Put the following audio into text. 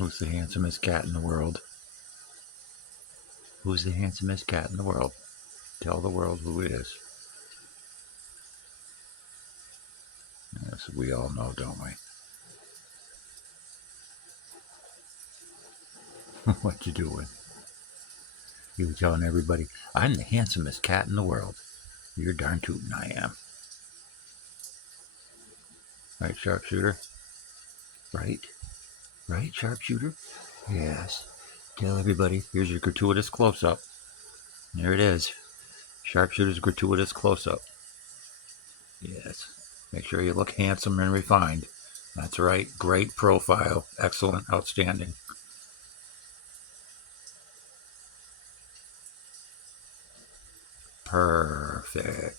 Who's the handsomest cat in the world? Who's the handsomest cat in the world? Tell the world who it is. Yes, we all know, don't we? What you doing? You were telling everybody, I'm the handsomest cat in the world. You're darn tootin' I am. Right, Sharpshooter? Right? Right, Sharpshooter? Yes. Tell everybody, here's your gratuitous close-up. There it is. Sharpshooter's gratuitous close-up. Yes. Make sure you look handsome and refined. That's right. Great profile. Excellent. Outstanding. Perfect.